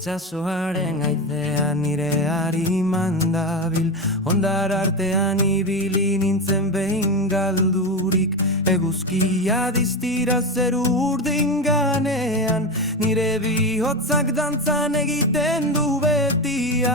Itxasoaren aizean nire hariman dabil, hondar artean ibili nintzen behin galdurik. Eguzkia diztira zeru urdin ganean, nire bihotzak dantzan egiten du betian.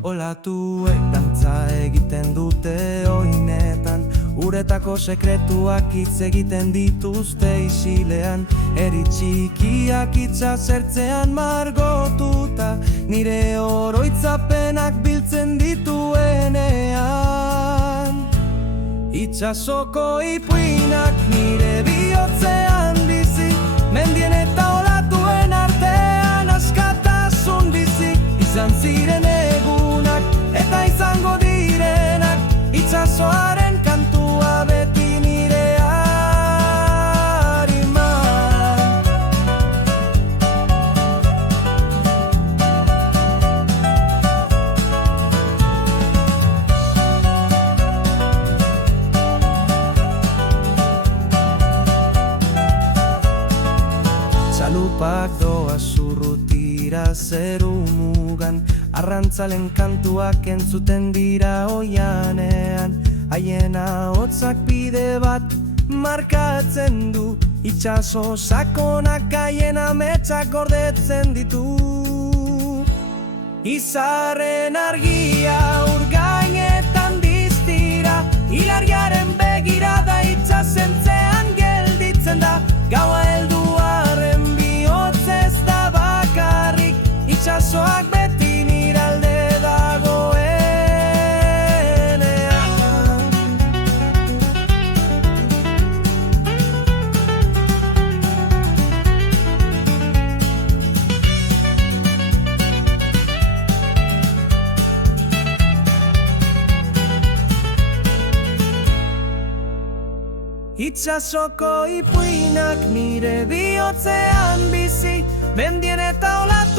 Olatuek dantza egiten dute oinetan, uretako sekretuak hitz egiten dituzte isilean. Eri txikiak itxasertzean margotuta, nire oroitzapenak biltzen dituenean. Itxasoko ipuinak nire bihotzean bizi, mendien eta olatuen artean askatasun bizi. Izan ziren egunak eta izango direnak, itxasoaren kantua beti nire hariman. Txalupak doa zurrutira zeru mugan, arrantzalen kantuak entzuten dira oianean. Haien ahotsak bide bat markatzen du, itxaso sakonak haien ametsak gordetzen ditu. Izarren argia urgainetan diztira, ilargiaren begirada itxasentzean gelditzen da. Gaua helduaren bihotz ez da bakarrik, itxasoak beti nire alde dagoenean. Itxasoko ipuinak nire bihotzean bizi, mendien eta olatu